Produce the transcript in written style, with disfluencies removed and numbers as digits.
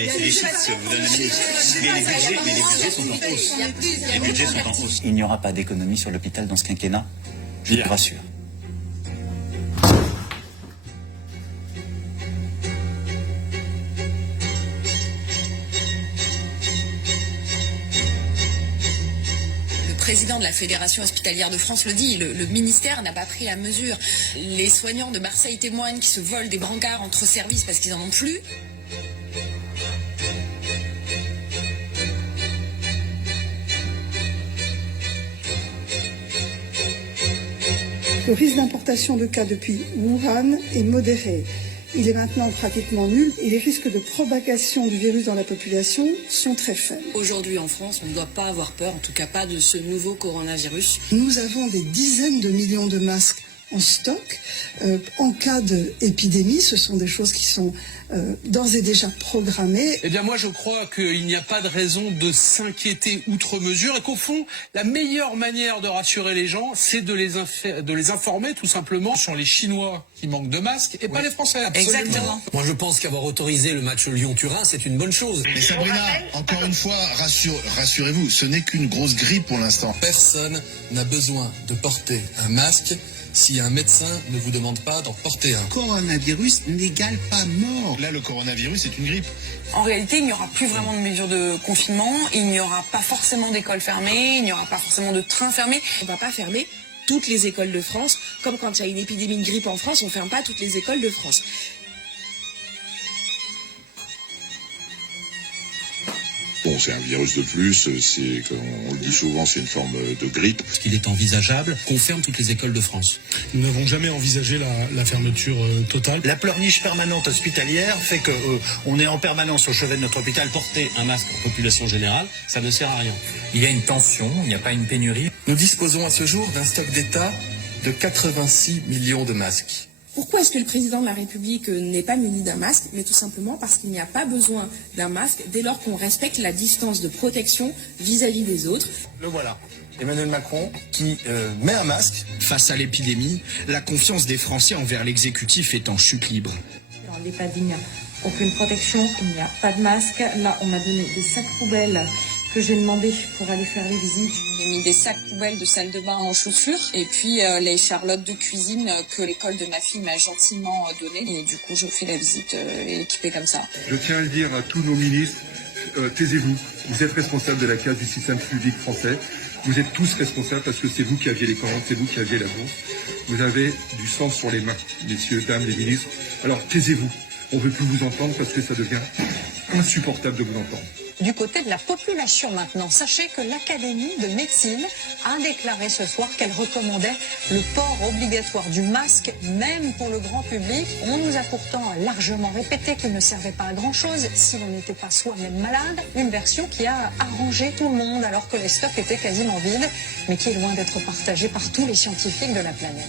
mais c'est les chiffres que vous donnez. Mais les budgets sont en hausse. Les budgets sont en hausse. Il n'y aura pas d'économie sur l'hôpital dans ce quinquennat, je vous rassure. Le président de la Fédération hospitalière de France le dit, le ministère n'a pas pris la mesure. Les soignants de Marseille témoignent qui se volent des brancards entre services parce qu'ils n'en ont plus. Le risque d'importation de cas depuis Wuhan est modéré. Il est maintenant pratiquement nul et les risques de propagation du virus dans la population sont très faibles. Aujourd'hui en France, on ne doit pas avoir peur, en tout cas pas de ce nouveau coronavirus. Nous avons des dizaines de millions de masques en stock. En cas d'épidémie, ce sont des choses qui sont d'ores et déjà programmées. Eh bien moi je crois qu'il n'y a pas de raison de s'inquiéter outre mesure et qu'au fond, la meilleure manière de rassurer les gens, c'est de les informer tout simplement sur les Chinois qui manquent de masques et pas les Français. Absolument. Exactement. Moi je pense qu'avoir autorisé le match Lyon-Turin, c'est une bonne chose. Mais Sabrina, encore une fois, rassurez-vous, ce n'est qu'une grosse grippe pour l'instant. Personne n'a besoin de porter un masque si un médecin ne vous demande pas d'en porter un. Coronavirus n'égale pas mort. Là, le coronavirus, c'est une grippe. En réalité, il n'y aura plus vraiment de mesures de confinement, il n'y aura pas forcément d'écoles fermées, il n'y aura pas forcément de trains fermés. On ne va pas fermer toutes les écoles de France, comme quand il y a une épidémie de grippe en France, on ne ferme pas toutes les écoles de France. Bon, c'est un virus de plus, c'est, comme on le dit souvent, c'est une forme de grippe. Est-ce qu'il est envisageable qu'on ferme toutes les écoles de France? Nous n'avons jamais envisagé la fermeture totale. La pleurniche permanente hospitalière fait qu'on est en permanence au chevet de notre hôpital. Porter un masque en population générale, ça ne sert à rien. Il y a une tension, il n'y a pas une pénurie. Nous disposons à ce jour d'un stock d'État de 86 millions de masques. Pourquoi est-ce que le président de la République n'est pas muni d'un masque? Mais tout simplement parce qu'il n'y a pas besoin d'un masque dès lors qu'on respecte la distance de protection vis-à-vis des autres. Le voilà, Emmanuel Macron qui met un masque. Face à l'épidémie, la confiance des Français envers l'exécutif est en chute libre. Dans l'EHPAD, il n'y a aucune protection, il n'y a pas de masque. Là, on m'a donné des sacs poubelles que j'ai demandé pour aller faire les visites. J'ai mis des sacs poubelles de salle de bain en chaussures et puis les charlottes de cuisine que l'école de ma fille m'a gentiment données. Et du coup, je fais la visite équipée comme ça. Je tiens à le dire à tous nos ministres, taisez-vous. Vous êtes responsables de la casse du système public français. Vous êtes tous responsables parce que c'est vous qui aviez les commandes, c'est vous qui aviez la bourse. Vous avez du sang sur les mains, messieurs, dames, les ministres. Alors taisez-vous. On ne veut plus vous entendre parce que ça devient insupportable de vous entendre. Du côté de la population maintenant, sachez que l'Académie de médecine a déclaré ce soir qu'elle recommandait le port obligatoire du masque, même pour le grand public. On nous a pourtant largement répété qu'il ne servait pas à grand-chose si l'on n'était pas soi-même malade. Une version qui a arrangé tout le monde alors que les stocks étaient quasiment vides, mais qui est loin d'être partagée par tous les scientifiques de la planète.